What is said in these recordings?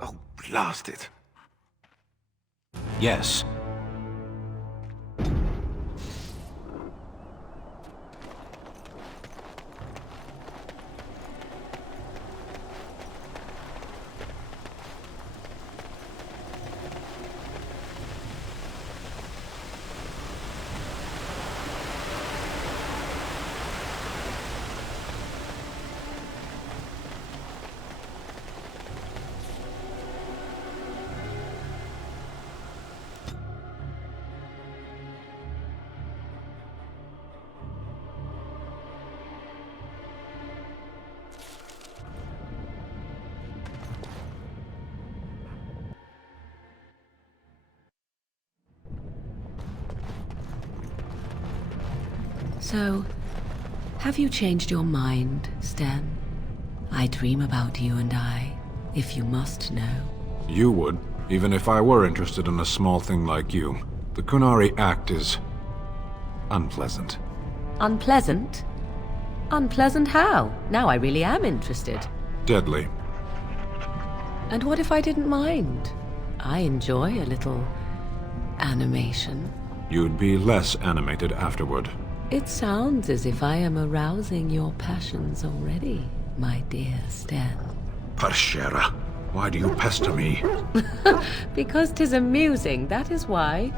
Oh, blast it. Yes. So, have you changed your mind, Sten? I dream about you and I, if you must know. You would, even if I were interested in a small thing like you. The Kunari act is unpleasant. Unpleasant? Unpleasant how? Now I really am interested. Deadly. And what if I didn't mind? I enjoy a little animation. You'd be less animated afterward. It sounds as if I am arousing your passions already, my dear Sten. Parshera, why do you pester me? Because 'tis amusing, that is why.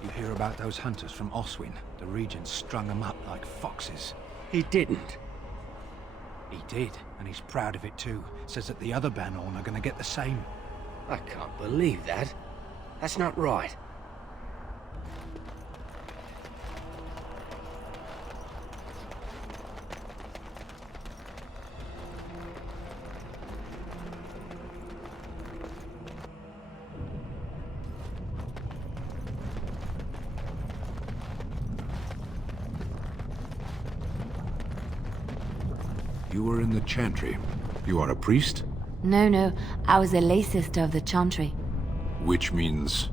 You hear about those hunters from Oswin? The Regent strung them up like foxes. He didn't. He did, and he's proud of it too. Says that the other Bannerman are gonna get the same. I can't believe that. That's not right. You were in the Chantry. You are a priest? No, I was a lay sister of the Chantry. Which means...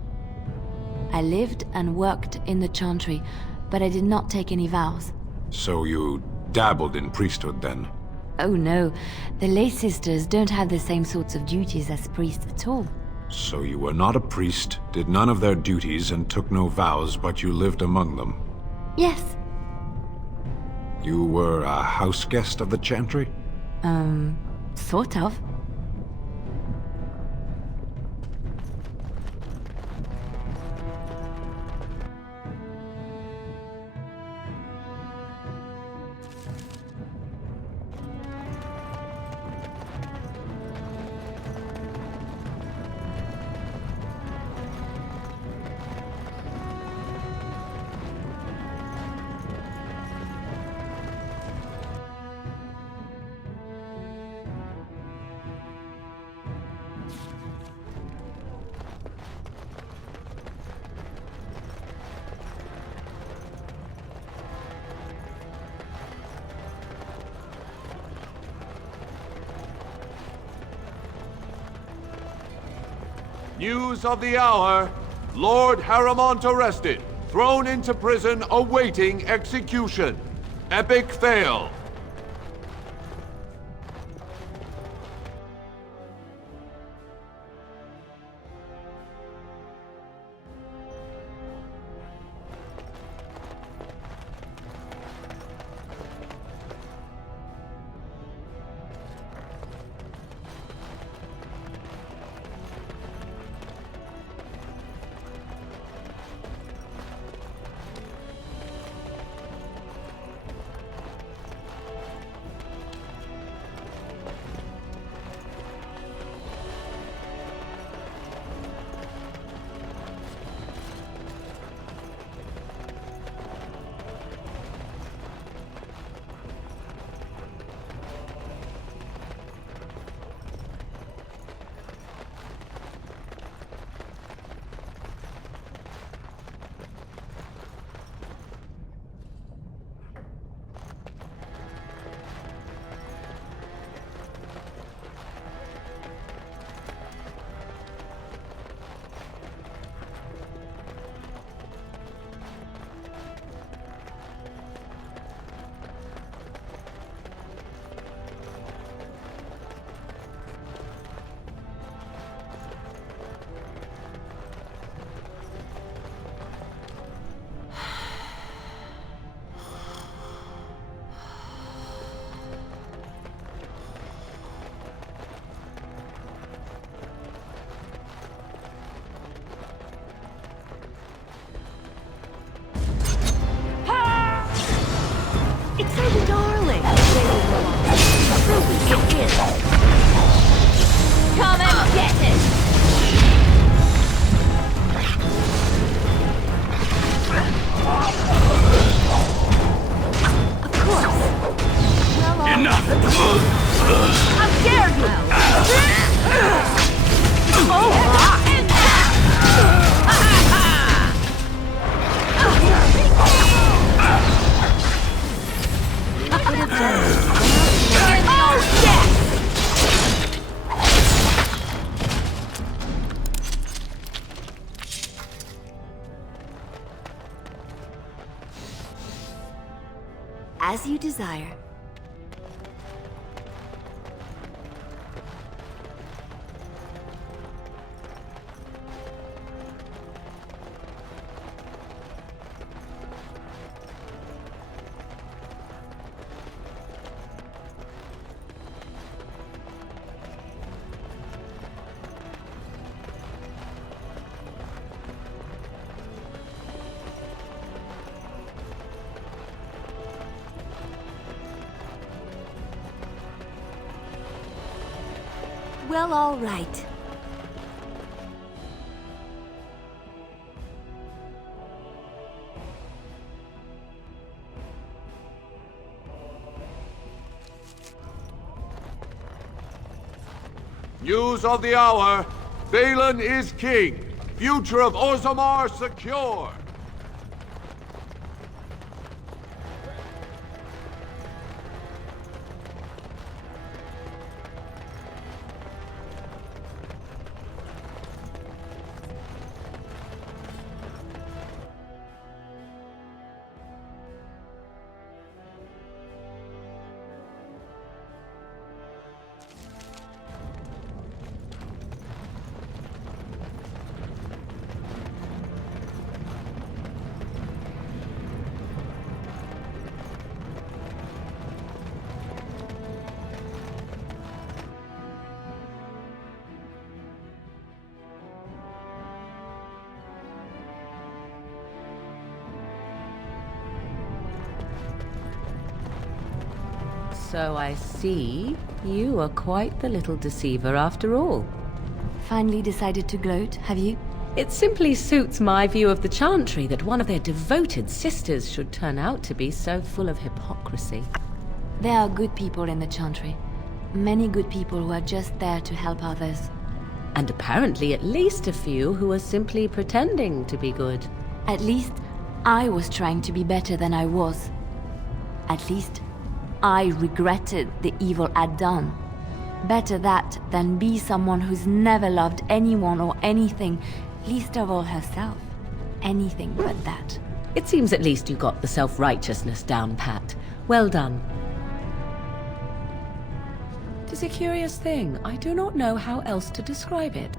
I lived and worked in the Chantry, but I did not take any vows. So you dabbled in priesthood then? Oh no, the lay sisters don't have the same sorts of duties as priests at all. So you were not a priest, did none of their duties, and took no vows, but you lived among them? Yes. You were a house guest of the Chantry? Sort of. News of the hour. Lord Harrimont arrested. Thrown into prison awaiting execution. Epic fail. enough! How dare you! As you desire. Well, all right. News of the hour. Waylon is king. Future of Orzammar secure. So I see you are quite the little deceiver after all. Finally decided to gloat, have you? It simply suits my view of the Chantry that one of their devoted sisters should turn out to be so full of hypocrisy. There are good people in the Chantry. Many good people who are just there to help others. And apparently at least a few who are simply pretending to be good. At least, I was trying to be better than I was. At least, I regretted the evil I'd done. Better that than be someone who's never loved anyone or anything, least of all herself. Anything but that. It seems at least you got the self-righteousness down pat. Well done. It is a curious thing. I do not know how else to describe it.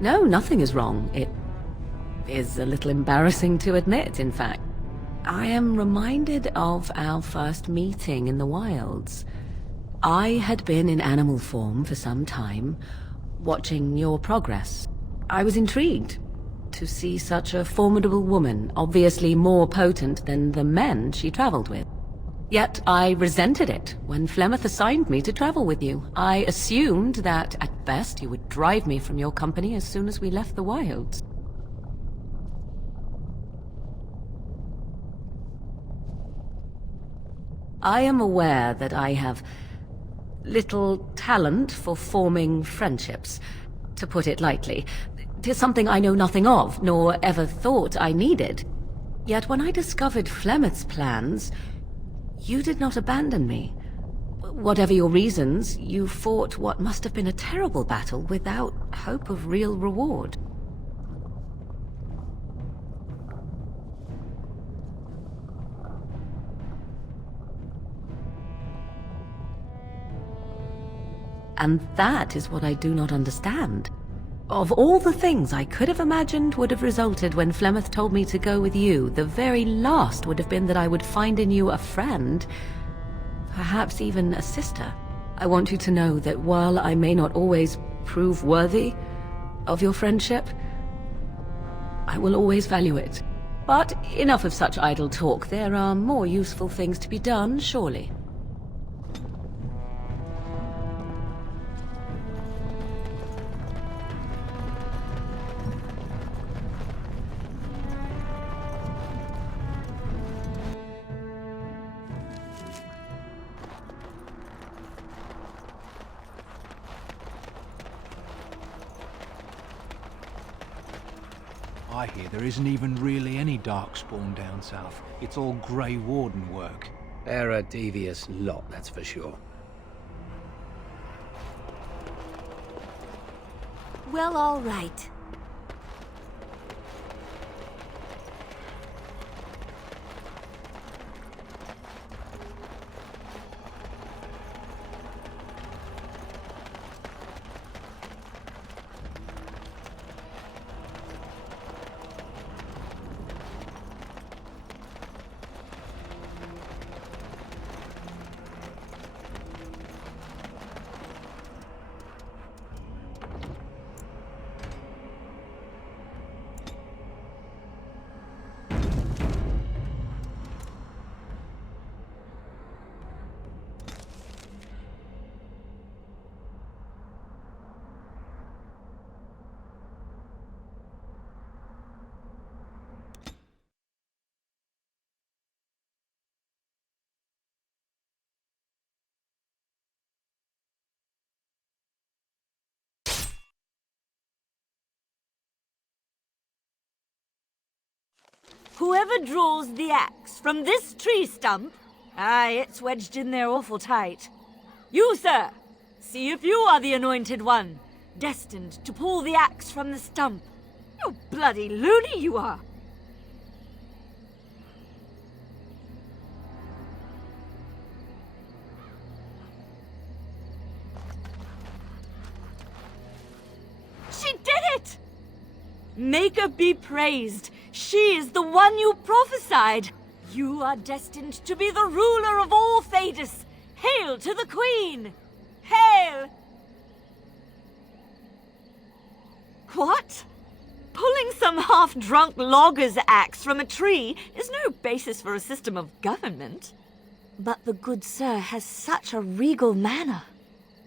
No, nothing is wrong. It is a little embarrassing to admit, in fact. I am reminded of our first meeting in the wilds. I had been in animal form for some time, watching your progress. I was intrigued to see such a formidable woman, obviously more potent than the men she traveled with. Yet I resented it when Flemeth assigned me to travel with you. I assumed that, at best, you would drive me from your company as soon as we left the wilds. I am aware that I have little talent for forming friendships, to put it lightly. 'Tis something I know nothing of, nor ever thought I needed. Yet when I discovered Flemeth's plans, you did not abandon me. Whatever your reasons, you fought what must have been a terrible battle without hope of real reward. And that is what I do not understand. Of all the things I could have imagined would have resulted when Flemeth told me to go with you, the very last would have been that I would find in you a friend, perhaps even a sister. I want you to know that while I may not always prove worthy of your friendship, I will always value it. But enough of such idle talk. There are more useful things to be done, surely. I hear there isn't even really any darkspawn down south. It's all Grey Warden work. They're a devious lot, that's for sure. Well, all right. Whoever draws the axe from this tree stump... Aye, it's wedged in there awful tight. You, sir! See if you are the anointed one, destined to pull the axe from the stump. You bloody loony you are! She did it! Maker be praised. She is the one you prophesied. You are destined to be the ruler of all Thedas. Hail to the Queen! Hail! What? Pulling some half-drunk logger's axe from a tree is no basis for a system of government. But the good sir has such a regal manner.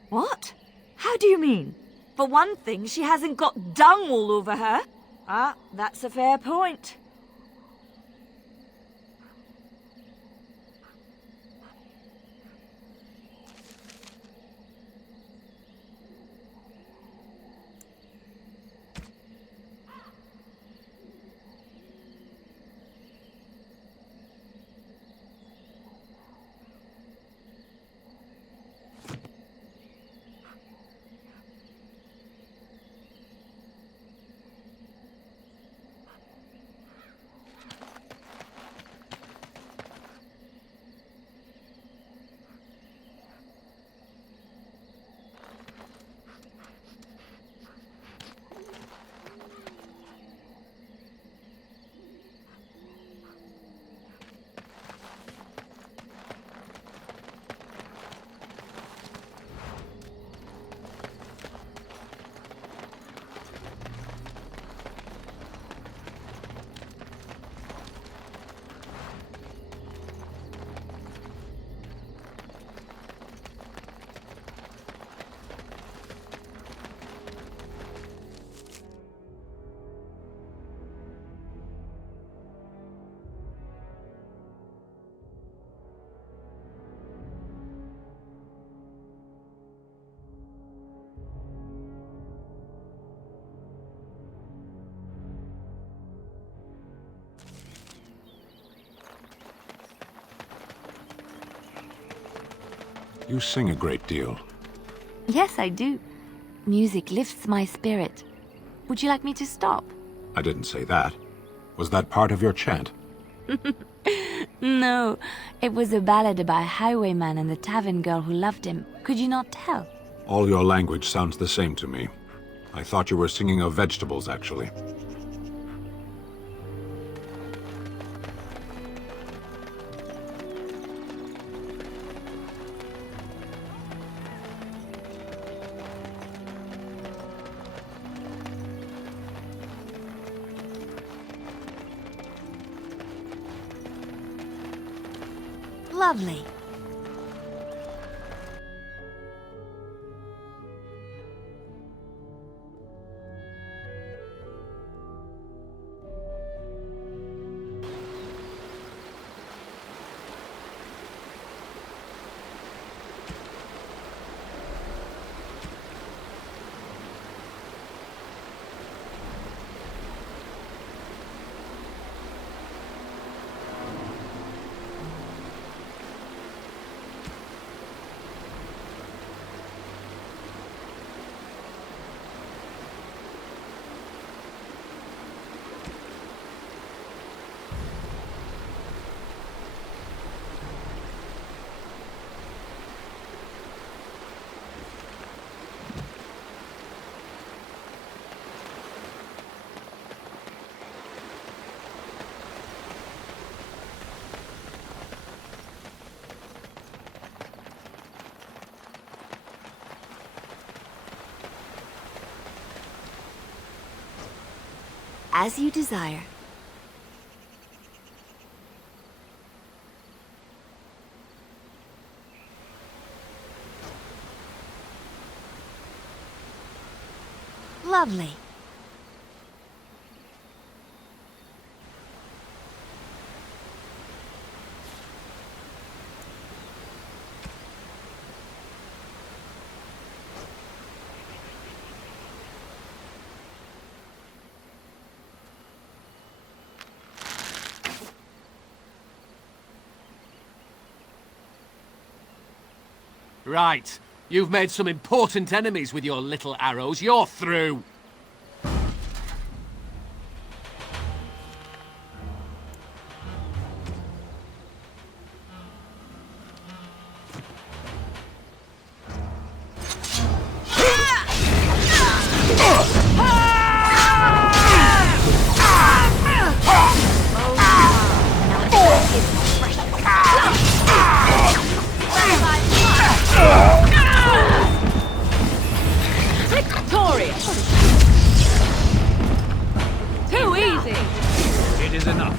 What? How do you mean? For one thing, she hasn't got dung all over her. Ah, that's a fair point. You sing a great deal. Yes, I do. Music lifts my spirit. Would you like me to stop? I didn't say that. Was that part of your chant? No, it was a ballad about a highwayman and the tavern girl who loved him. Could you not tell? All your language sounds the same to me. I thought you were singing of vegetables, actually. Lovely. As you desire. Lovely. Right. You've made some important enemies with your little arrows. You're through. Victorious! Too easy! It is enough.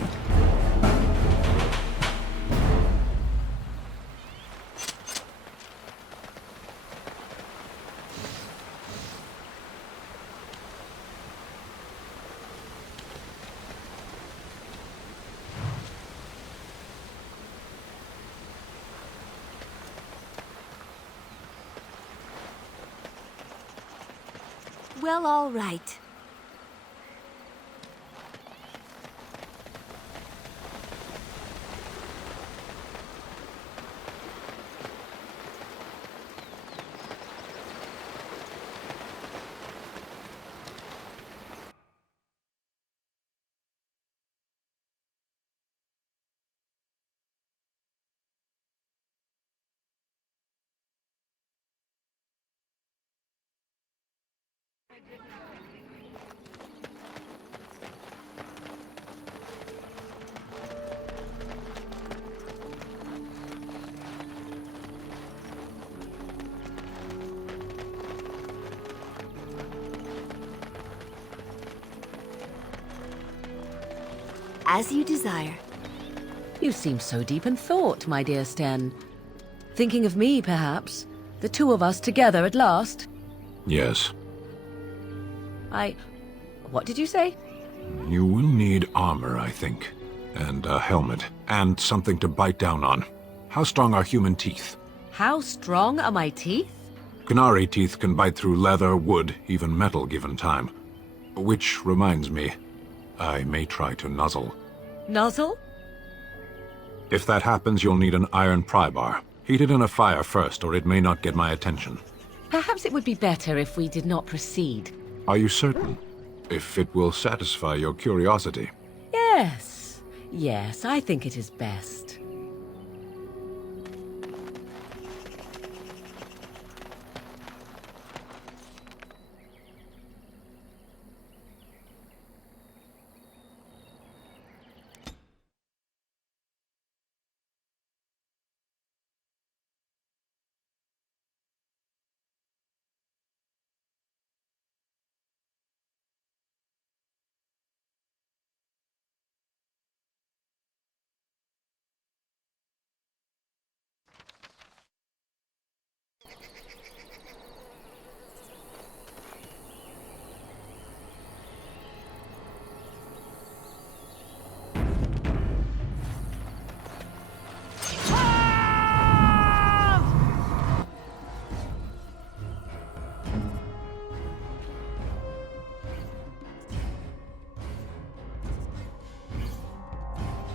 Well, all right. As you desire. You seem so deep in thought, my dear Sten. Thinking of me, perhaps? The two of us together at last? Yes. What did you say? You will need armor, I think. And a helmet. And something to bite down on. How strong are human teeth? How strong are my teeth? Qunari teeth can bite through leather, wood, even metal given time. Which reminds me, I may try to nuzzle. Nuzzle? If that happens, you'll need an iron pry bar. Heat it in a fire first, or it may not get my attention. Perhaps it would be better if we did not proceed. Are you certain? If it will satisfy your curiosity. Yes. Yes, I think it is best.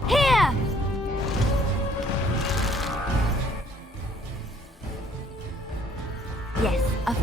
Here! Yes, a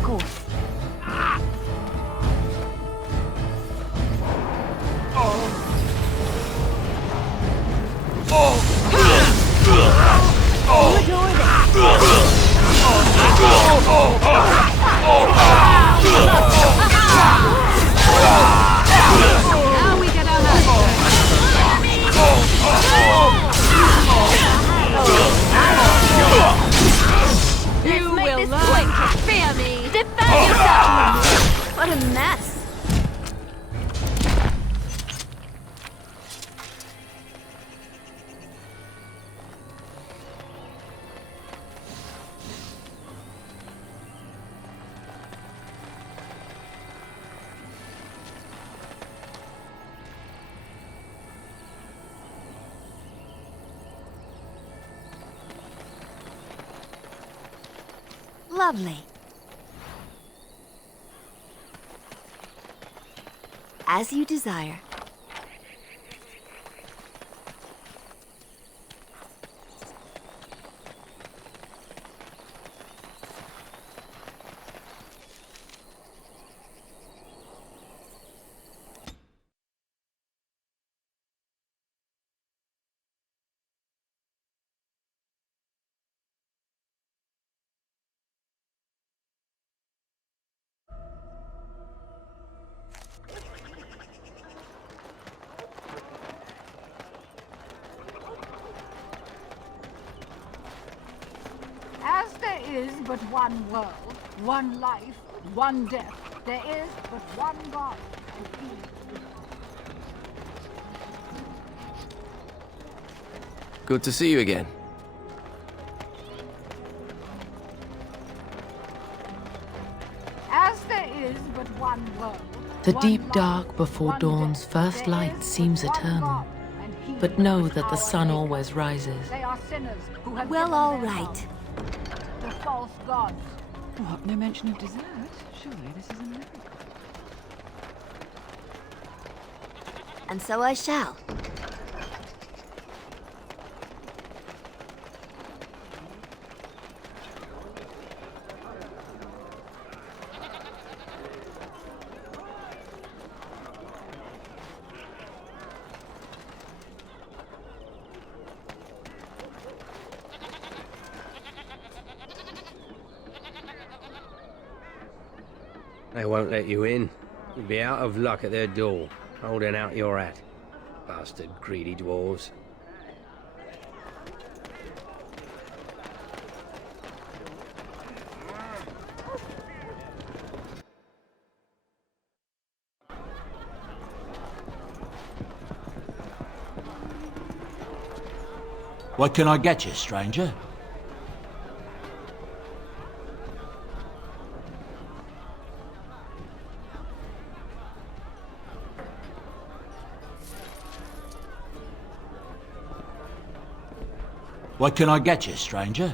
Lovely. As you desire. As there is but one world, one life, one death, there is but one God, and He is Good to see you again. As there is but one world, The one deep life, dark before one dawn's death, first there light is seems but one eternal. God, and He But know is that the our sun Maker. always rises. They are sinners who have Well, given all their right. love. The false gods. What? No mention of dessert? Surely this is a miracle. And so I shall. They won't let you in. You'll be out of luck at their door, holding out your hat. Bastard greedy dwarves. What can I get you, stranger? What can I get you, stranger?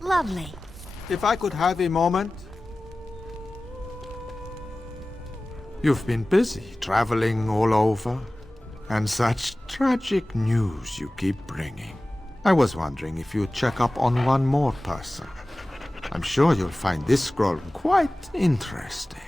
Lovely. If I could have a moment. You've been busy traveling all over, and such tragic news you keep bringing. I was wondering if you'd check up on one more person. I'm sure you'll find this scroll quite interesting.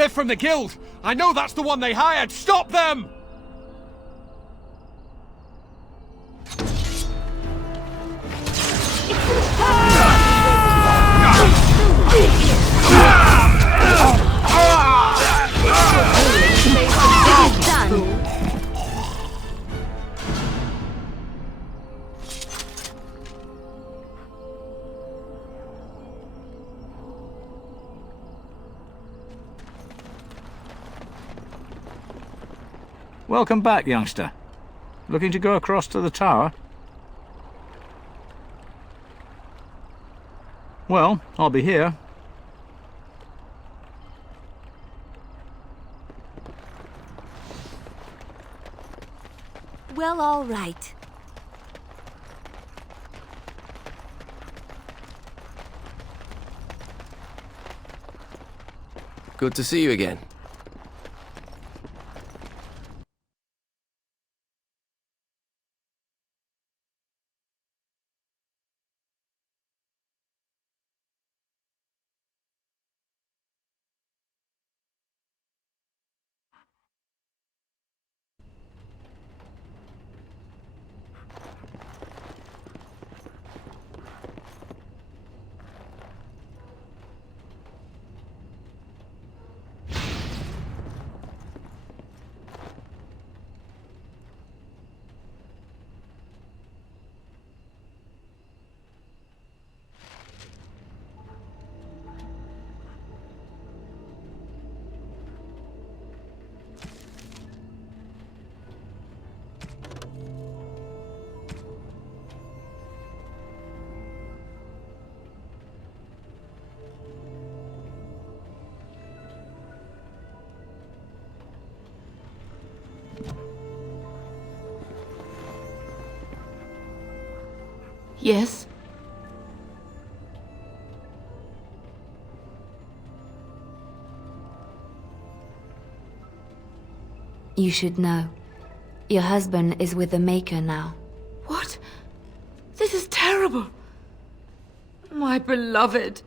They're from the guild! I know that's the one they hired! Stop them! Welcome back, youngster. Looking to go across to the tower? Well, I'll be here. Well, all right. Good to see you again. Yes? You should know. Your husband is with the Maker now. What? This is terrible. My beloved.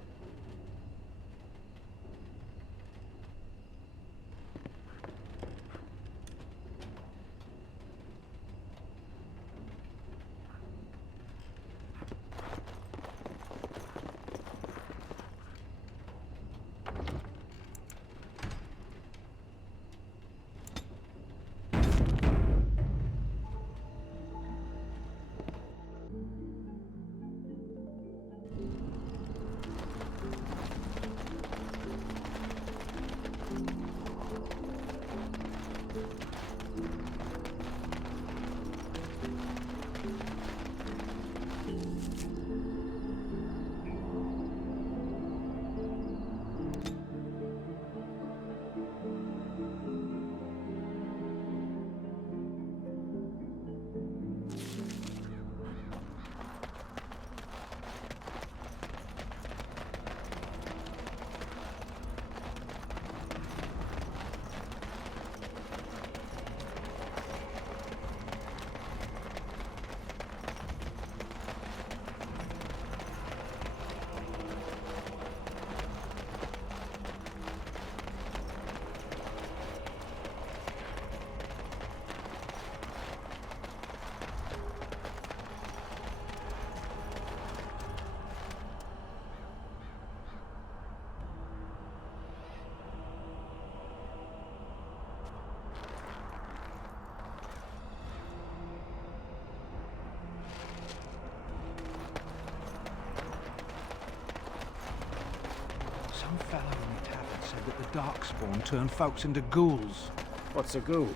Some fellow in the tavern said that the Darkspawn turn folks into ghouls. What's a ghoul?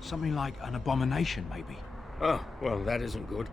Something like an abomination, maybe. Oh, well, that isn't good.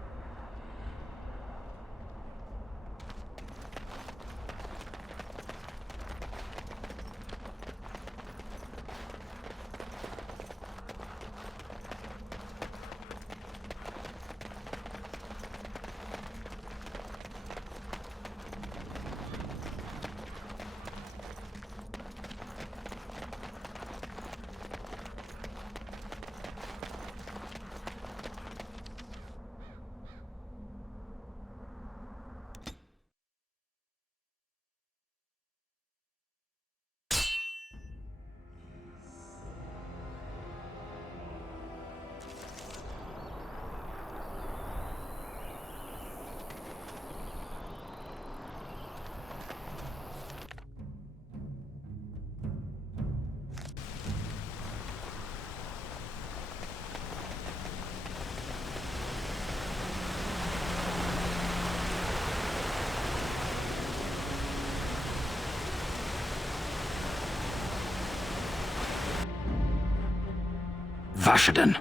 Pashadan.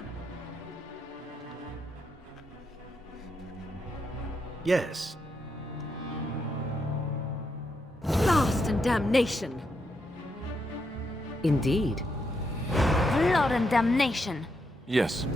Yes. Blast and damnation! Indeed. Blood and damnation. Yes.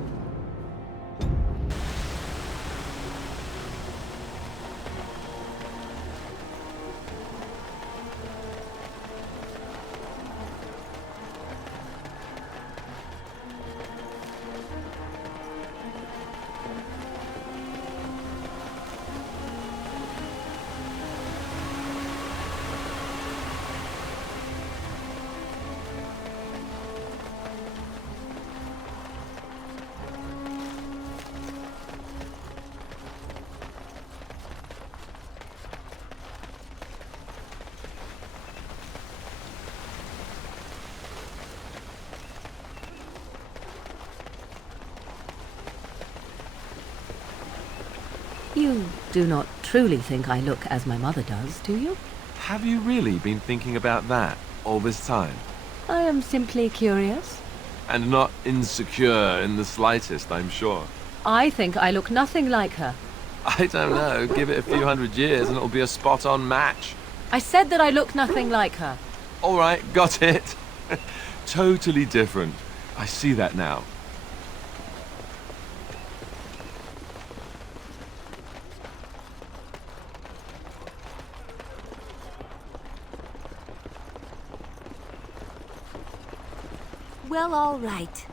You do not truly think I look as my mother does, do you? Have you really been thinking about that all this time? I am simply curious. And not insecure in the slightest, I'm sure. I think I look nothing like her. I don't know. Give it a few hundred years and it'll be a spot-on match. I said that I look nothing like her. All right, got it. Totally different. I see that now. Well, all right.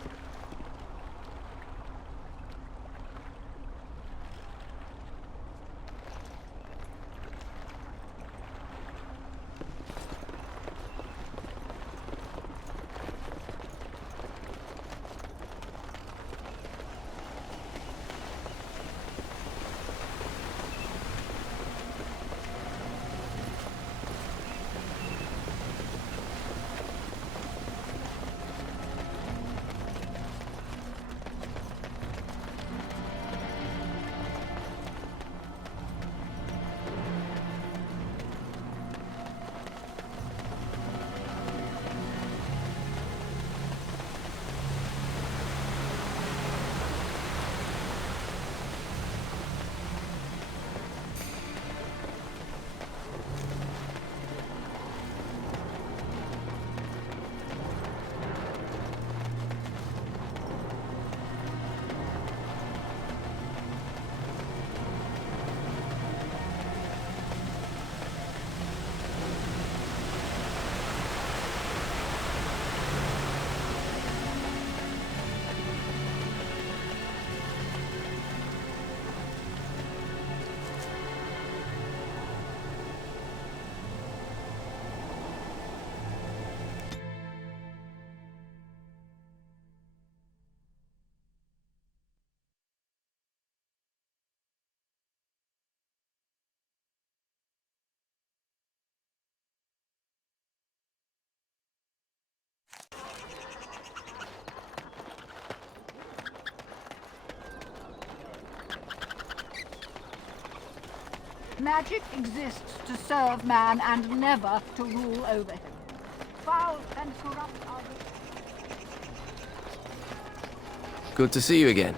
Magic exists to serve man and never to rule over him. Foul and corrupt are the... Good to see you again.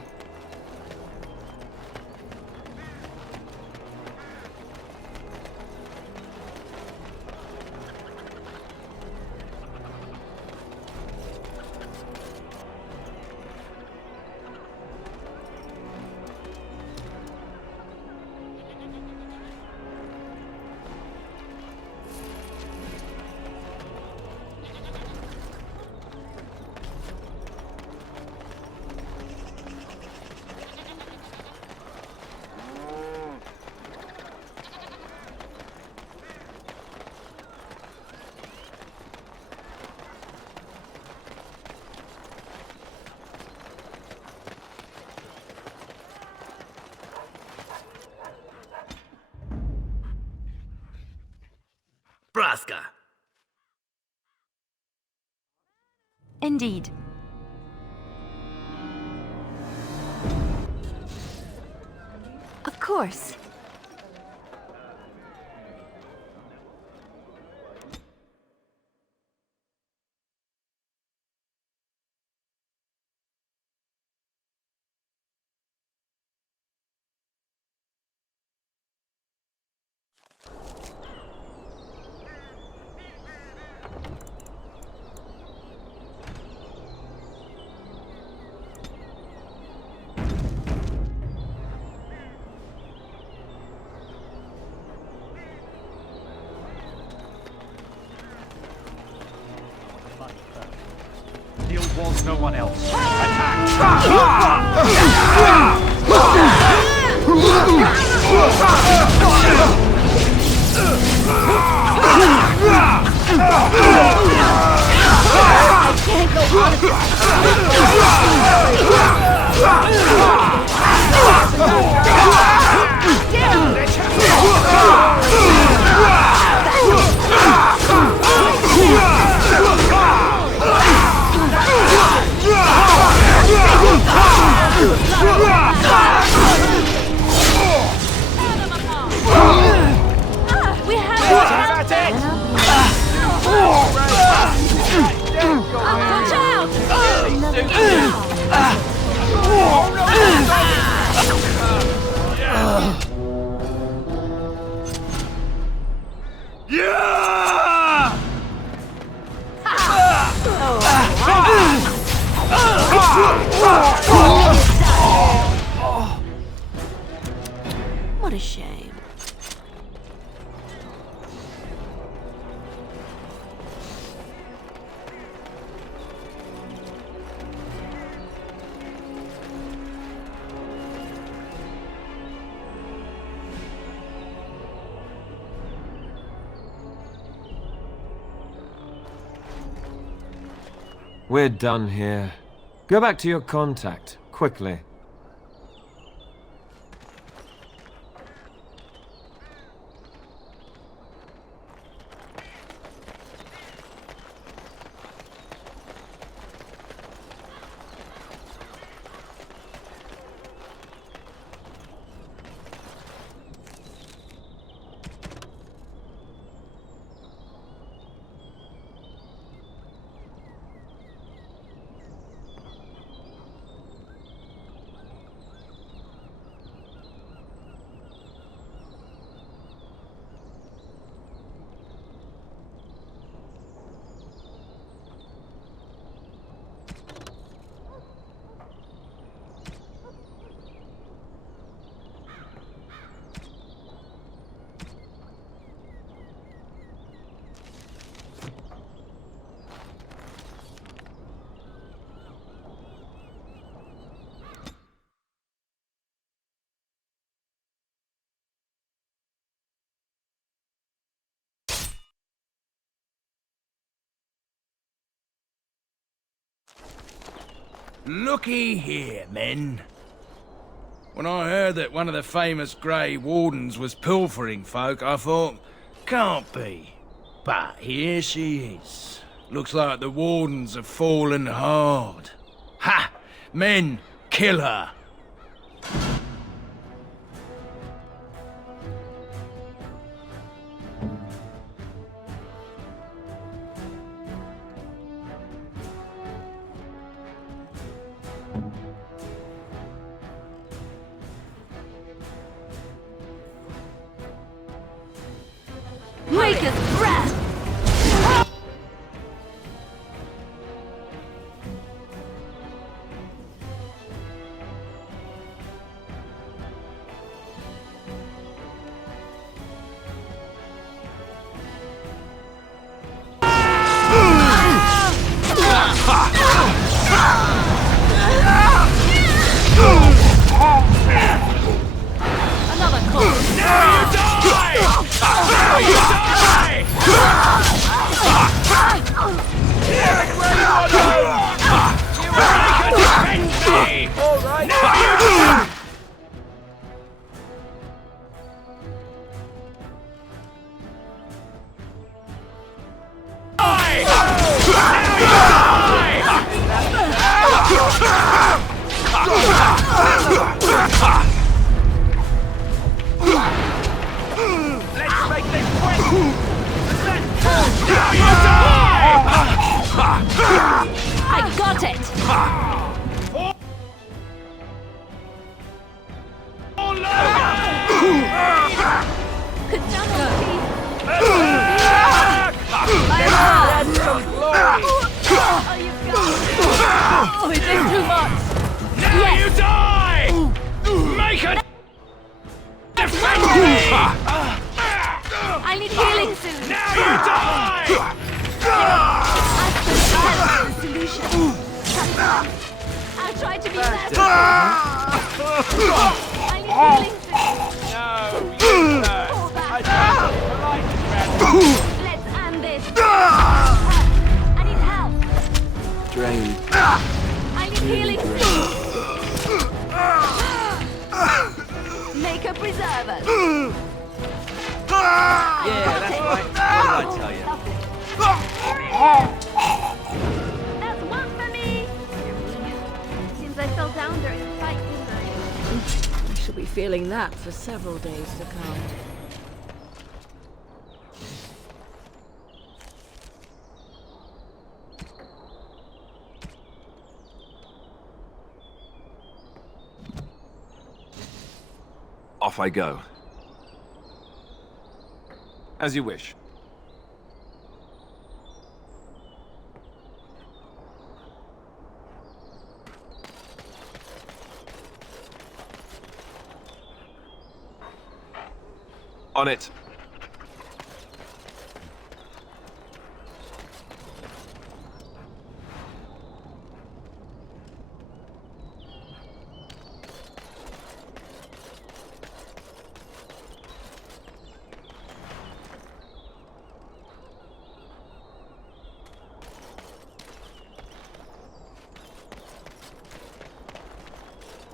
Braska. Indeed. Of course. No one else. We have it! Watch What a shame. We're done here. Go back to your contact, quickly. Looky here, men. When I heard that one of the famous Grey Wardens was pilfering folk, I thought, can't be. But here she is. Looks like the Wardens have fallen hard. Ha! Men, kill her! Waker's breath! Another call! Now you die! Now you die! Let's end this. I need help. Drain. I need healing. Make a preserver. Yeah, that's right. What did I tell you? That's one for me. Seems I fell down during the fight, didn't I? I shall be feeling that for several days to come. Off I go. As you wish. On it.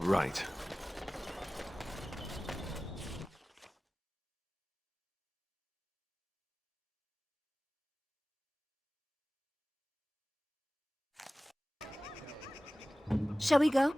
Right. Shall we go?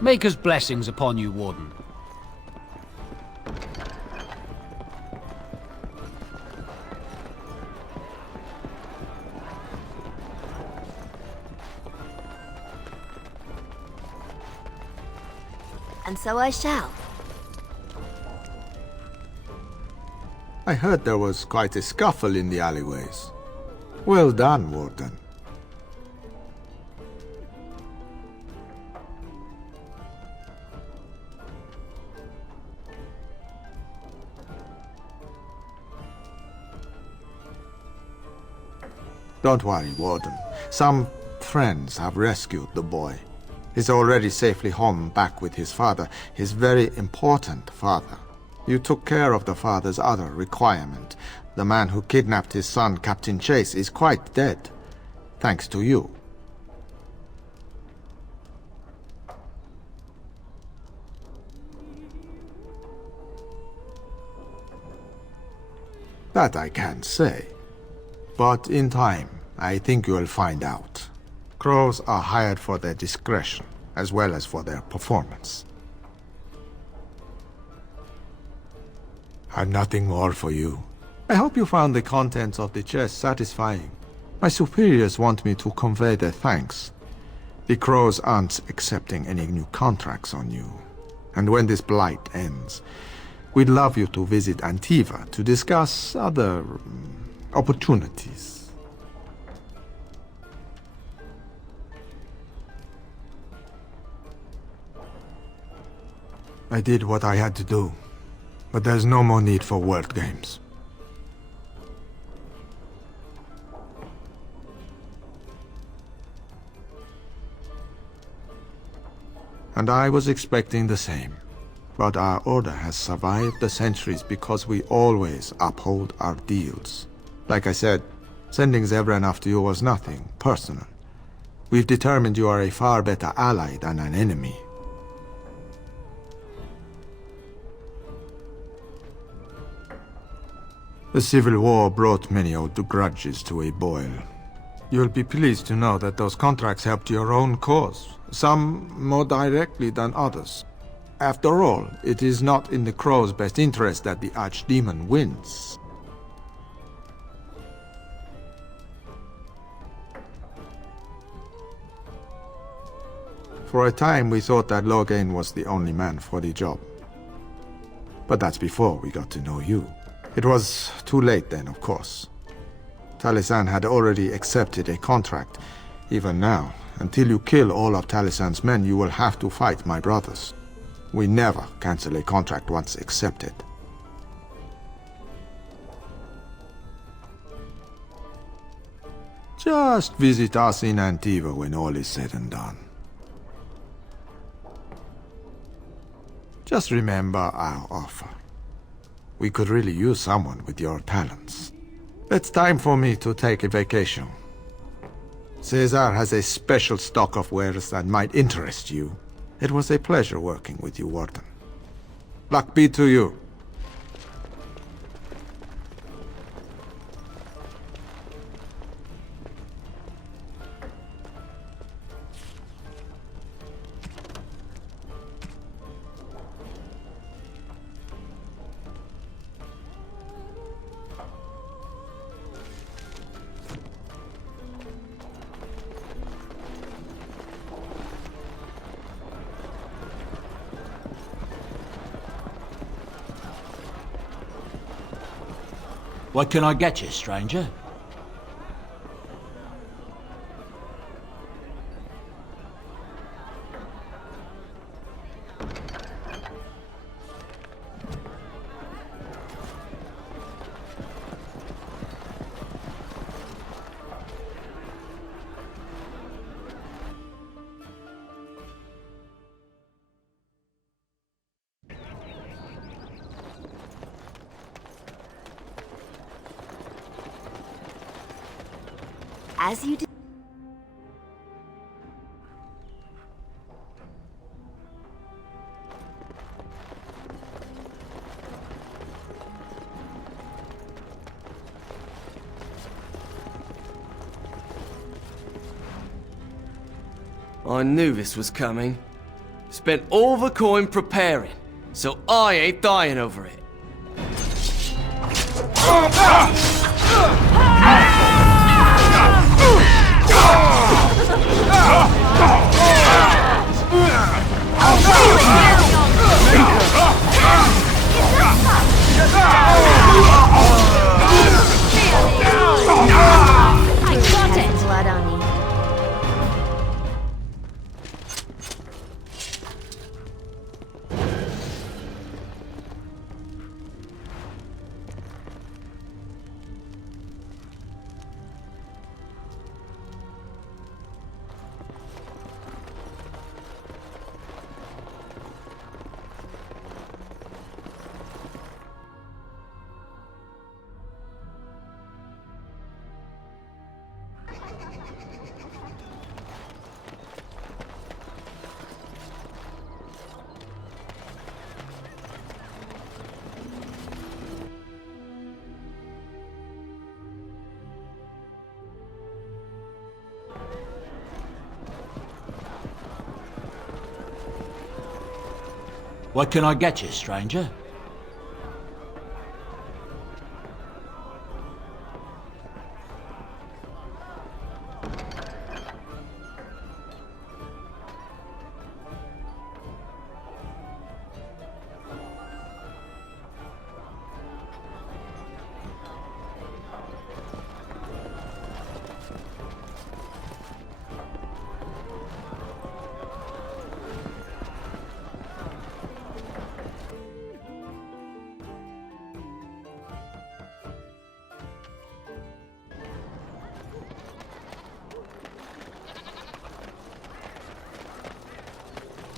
Maker's blessings upon you, Warden. And so I shall. I heard there was quite a scuffle in the alleyways. Well done, Warden. Don't worry, Warden. Some friends have rescued the boy. He's already safely home back with his father, his very important father. You took care of the father's other requirement. The man who kidnapped his son, Captain Chase, is quite dead. Thanks to you. That I can't say. But in time, I think you'll find out. Crows are hired for their discretion, as well as for their performance. I've nothing more for you. I hope you found the contents of the chest satisfying. My superiors want me to convey their thanks. The Crows aren't accepting any new contracts on you. And when this blight ends, we'd love you to visit Antiva to discuss other opportunities. I did what I had to do, but there's no more need for word games. And I was expecting the same. But our order has survived the centuries because we always uphold our deals. Like I said, sending Zebran after you was nothing personal. We've determined you are a far better ally than an enemy. The Civil War brought many old grudges to a boil. You'll be pleased to know that those contracts helped your own cause, some more directly than others. After all, it is not in the Crow's best interest that the Archdemon wins. For a time, we thought that Logain was the only man for the job. But that's before we got to know you. It was too late then, of course. Talisan had already accepted a contract. Even now, until you kill all of Talisan's men, you will have to fight my brothers. We never cancel a contract once accepted. Just visit us in Antiva when all is said and done. Just remember our offer. We could really use someone with your talents. It's time for me to take a vacation. Caesar has a special stock of wares that might interest you. It was a pleasure working with you, Warden. Luck be to you. What can I get you, stranger? As you do. I knew this was coming. Spent all the coin preparing, so I ain't dying over it. I got it! Blood on you. What can I get you, stranger?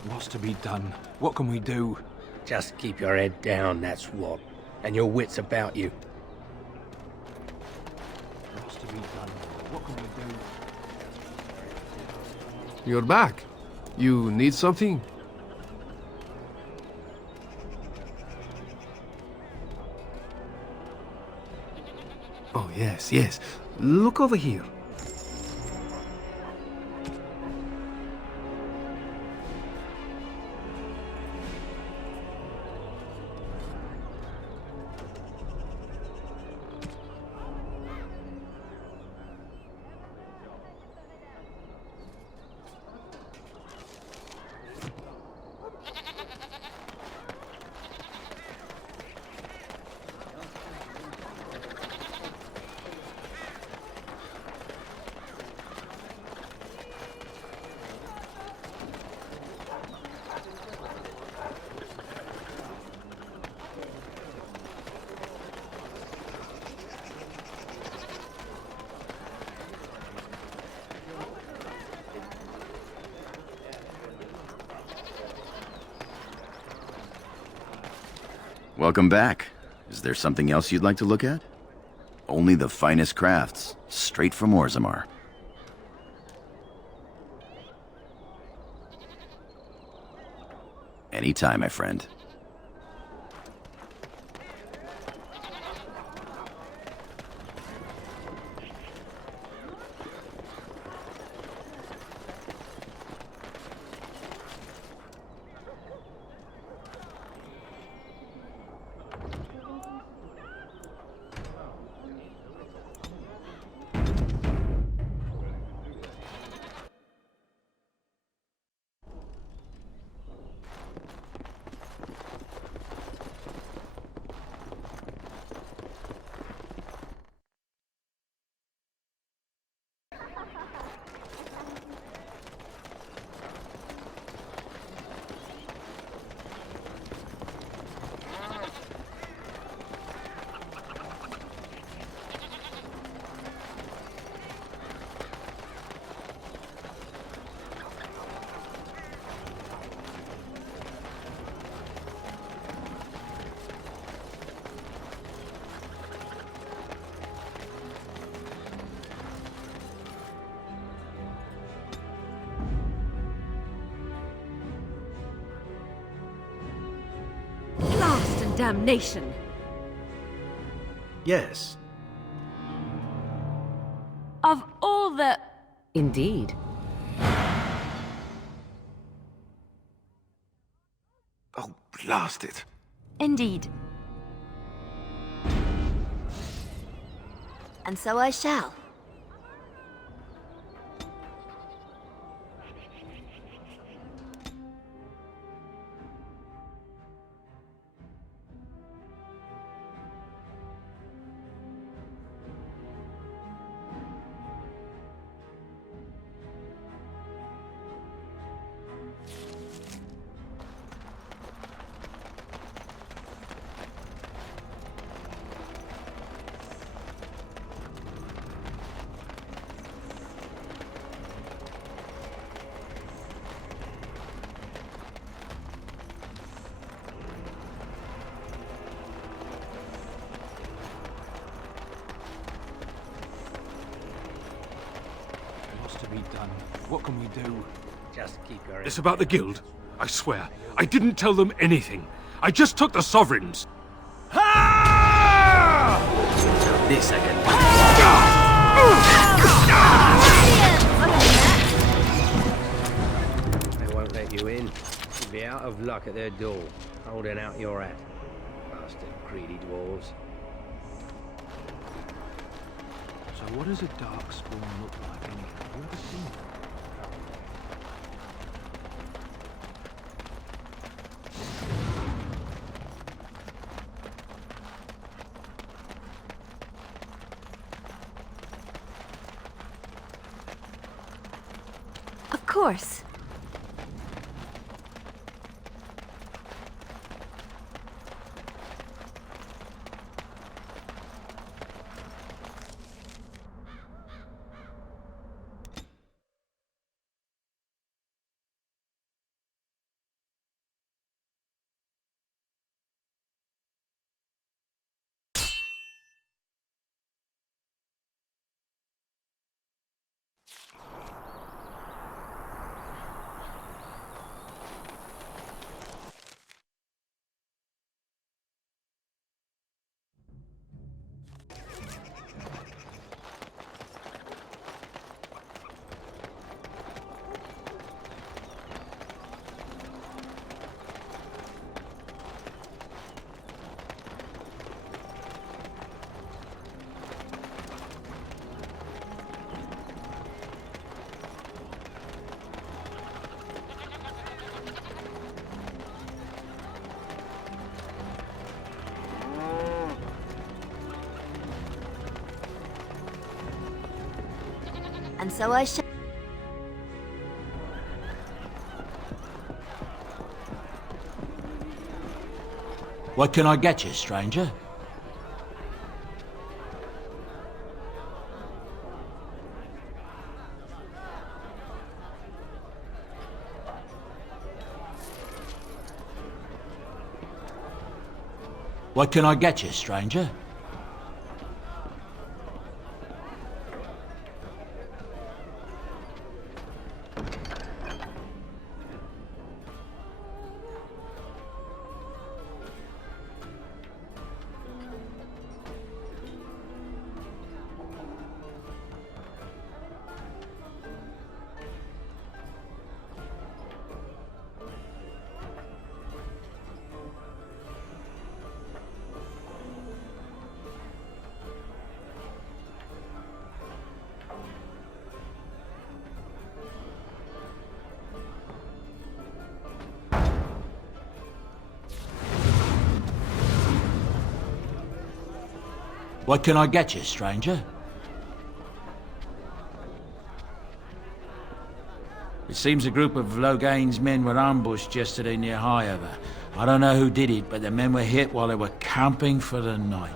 What's to be done? What can we do? Just keep your head down, that's what. And your wits about you. What's to be done? What can we do? You're back. You need something? Oh, yes, yes. Look over here. Welcome back. Is there something else you'd like to look at? Only the finest crafts, straight from Orzammar. Anytime, my friend. Blast and damnation! Yes. Of all the... Indeed. Oh, blast it. Indeed. And so I shall. What's to be done? What can we do? Just keep your... It's about the guild. I swear. I didn't tell them anything. I just took the sovereigns. This I can... They won't let you in. You'll be out of luck at their door, holding out your hat. Bastard greedy dwarves. So what does a dark spawn look like anyhow? Have you ever seen it? Of course. And so I shall. What can I get you, stranger? What can I get you, stranger? What can I get you, stranger? It seems a group of Logain's men were ambushed yesterday near Highover. I don't know who did it, but the men were hit while they were camping for the night.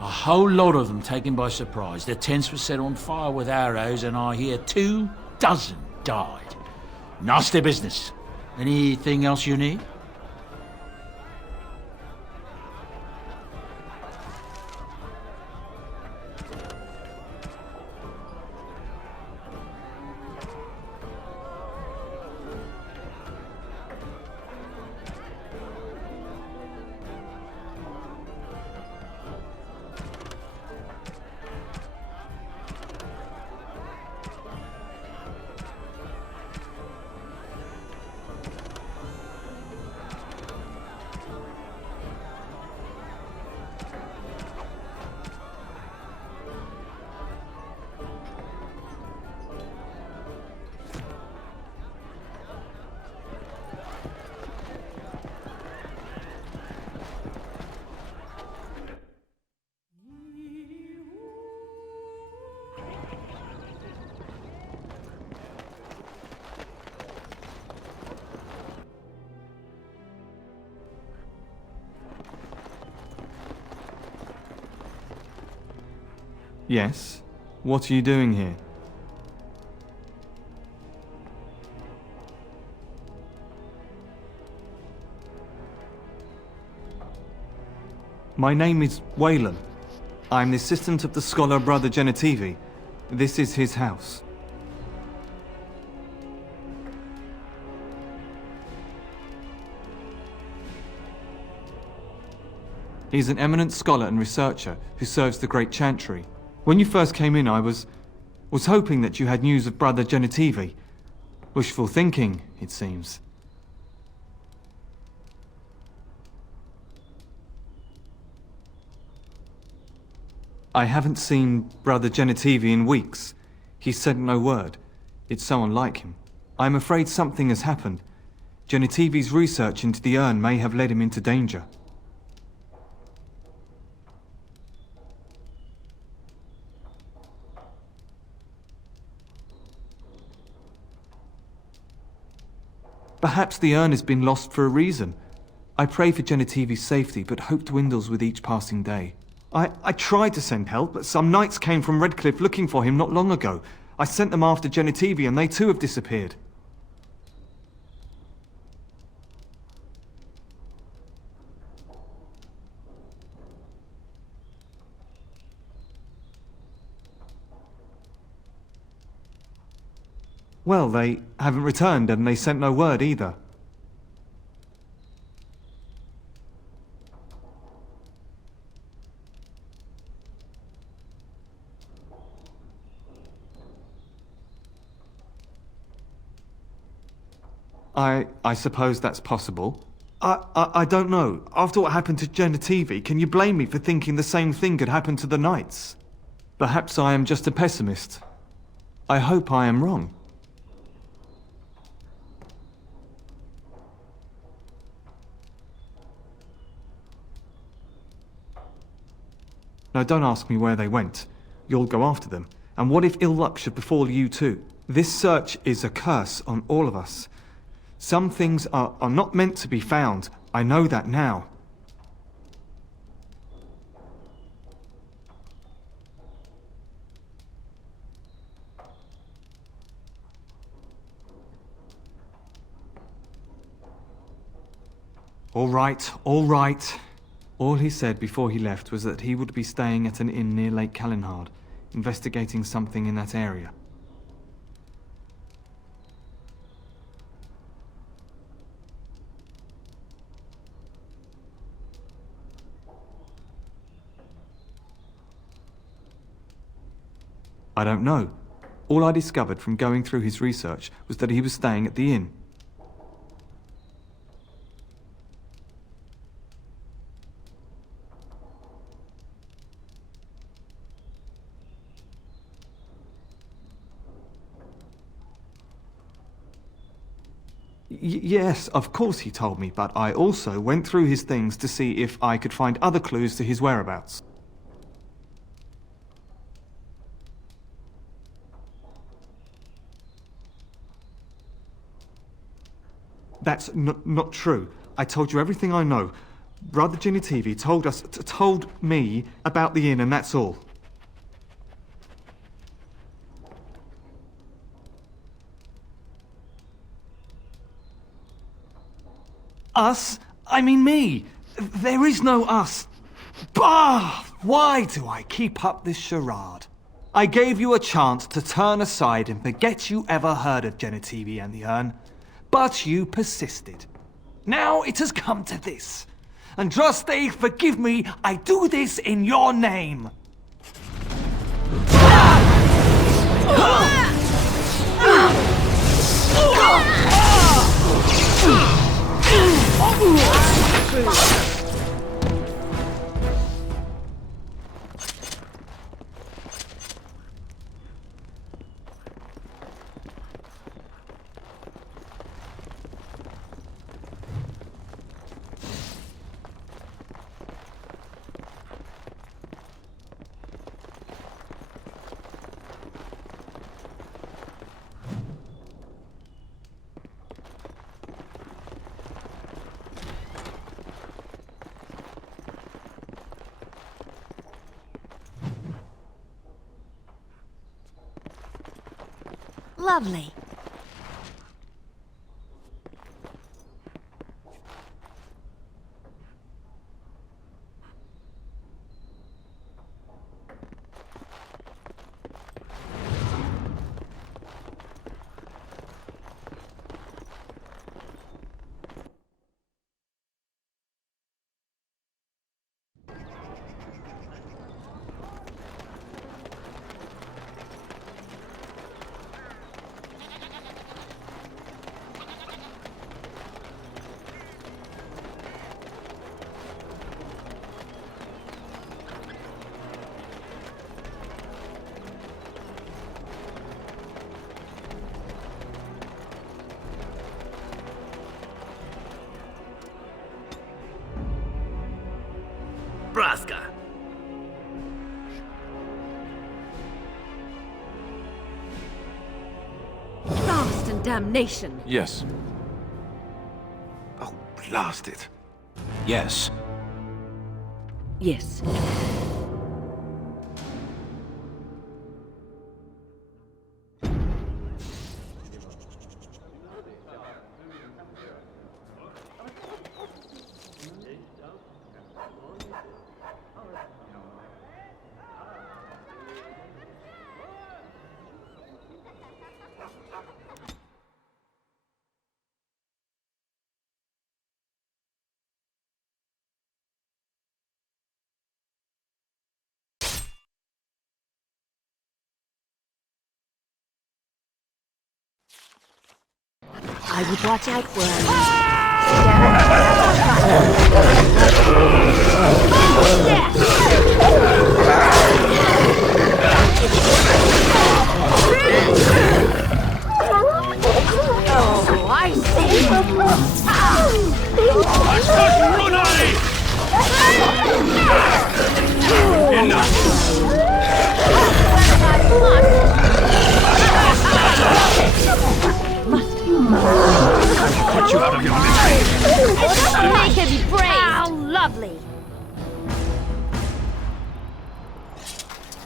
A whole lot of them taken by surprise. Their tents were set on fire with arrows, and I hear 24 died. Nasty business. Anything else you need? Yes? What are you doing here? My name is Waylon. I'm the assistant of the scholar Brother Genitivi. This is his house. He's an eminent scholar and researcher who serves the great Chantry. When you first came in, I was hoping that you had news of Brother Genitivi. Wishful thinking, it seems. I haven't seen Brother Genitivi in weeks. He sent no word. It's so unlike him. I'm afraid something has happened. Genitivi's research into the urn may have led him into danger. Perhaps the urn has been lost for a reason. I pray for Genitivi's safety, but hope dwindles with each passing day. I tried to send help, but some knights came from Redcliffe looking for him not long ago. I sent them after Genitivi, and they too have disappeared. Well, they haven't returned, and they sent no word either. I suppose that's possible. I don't know. After what happened to Genitivi, can you blame me for thinking the same thing could happen to the knights? Perhaps I am just a pessimist. I hope I am wrong. Now don't ask me where they went. You'll go after them. And what if ill luck should befall you too? This search is a curse on all of us. Some things are not meant to be found. I know that now. All right, all right. All he said before he left was that he would be staying at an inn near Lake Calenhad, investigating something in that area. I don't know. All I discovered from going through his research was that he was staying at the inn. Yes, of course he told me, but I also went through his things to see if I could find other clues to his whereabouts. That's not true. I told you everything I know. Brother Genitivi told me about the inn, and that's all. Us? I mean me. There is no us. Bah! Why do I keep up this charade? I gave you a chance to turn aside and forget you ever heard of Genitivi and the urn. But you persisted. Now it has come to this. Andraste, forgive me, I do this in your name. Lovely. Braska. Blast and damnation! Yes. Oh, blast it. Yes. Yes. I would watch out for Oh, I see. Put you out of your misery. Make it brave! How lovely!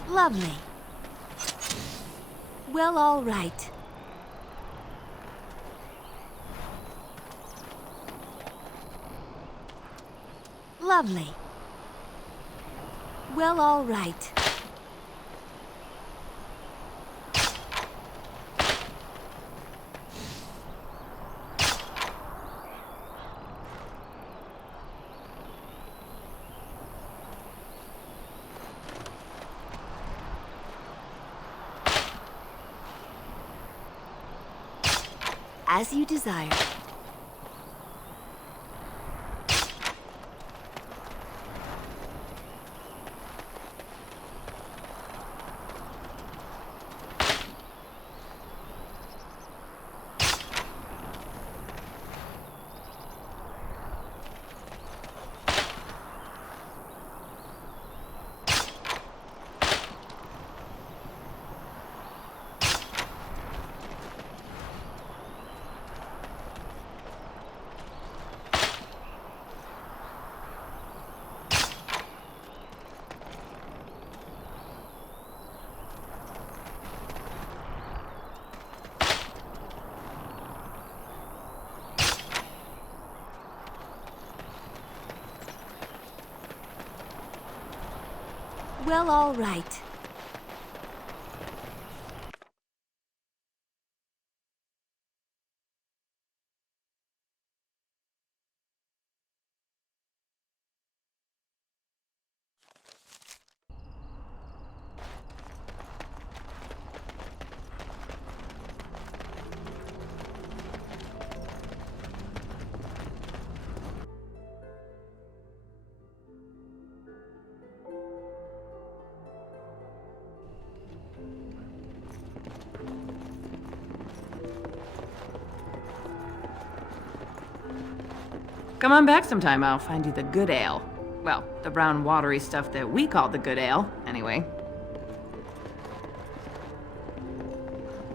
Lovely. Well, all right. Lovely. Well, all right. As you desire. Well, all right. Come on back sometime, I'll find you the good ale. Well, the brown watery stuff that we call the good ale, anyway.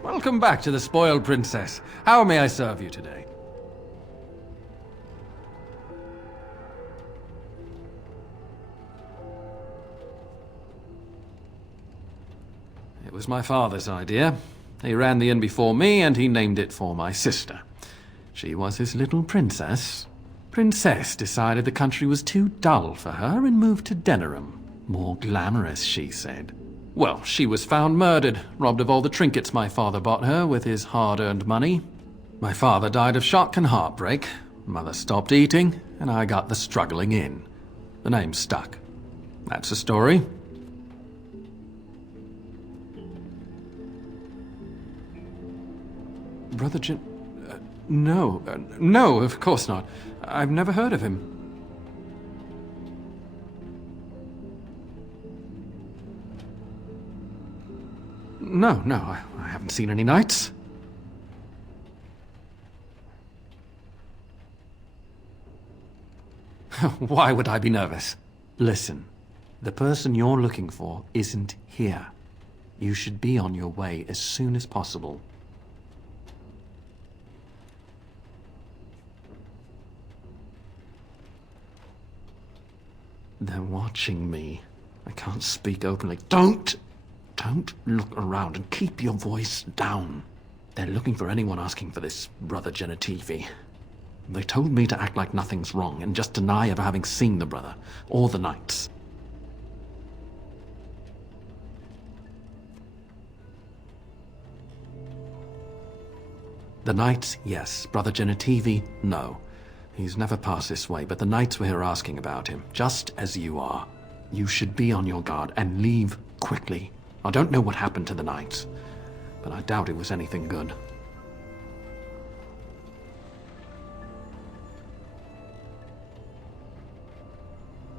Welcome back to the Spoiled Princess. How may I serve you today? It was my father's idea. He ran the inn before me, and he named it for my sister. She was his little princess. Princess decided the country was too dull for her and moved to Denerim. More glamorous, she said. Well, she was found murdered, robbed of all the trinkets my father bought her with his hard-earned money. My father died of shock and heartbreak. Mother stopped eating, and I got the struggling inn. The name stuck. That's the story. Brother No, of course not. I've never heard of him. No, I haven't seen any knights. Why would I be nervous? Listen, the person you're looking for isn't here. You should be on your way as soon as possible. They're watching me. I can't speak openly. Don't look around and keep your voice down. They're looking for anyone asking for this Brother Genitivi. They told me to act like nothing's wrong and just deny ever having seen the brother or the knights. The knights, yes. Brother Genitivi, no. He's never passed this way, but the knights were here asking about him, just as you are. You should be on your guard and leave quickly. I don't know what happened to the knights, but I doubt it was anything good.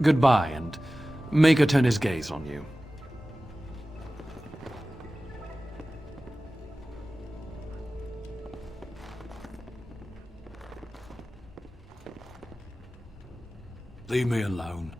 Goodbye, and make her turn his gaze on you. Leave me alone.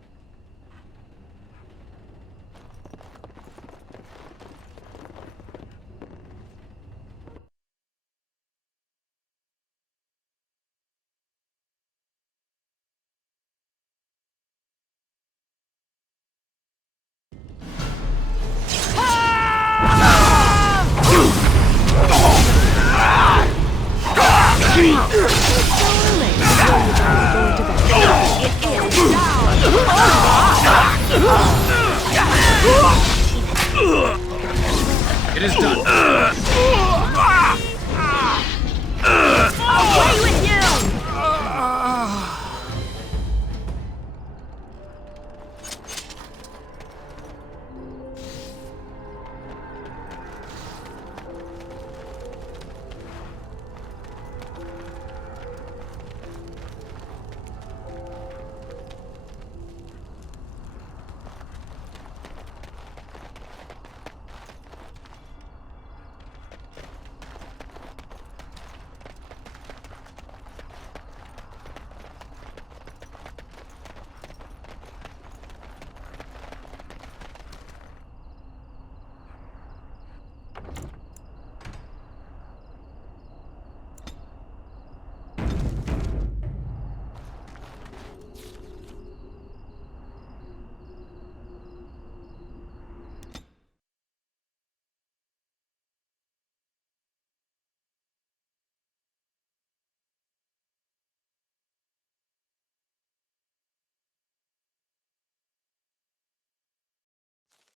It is done.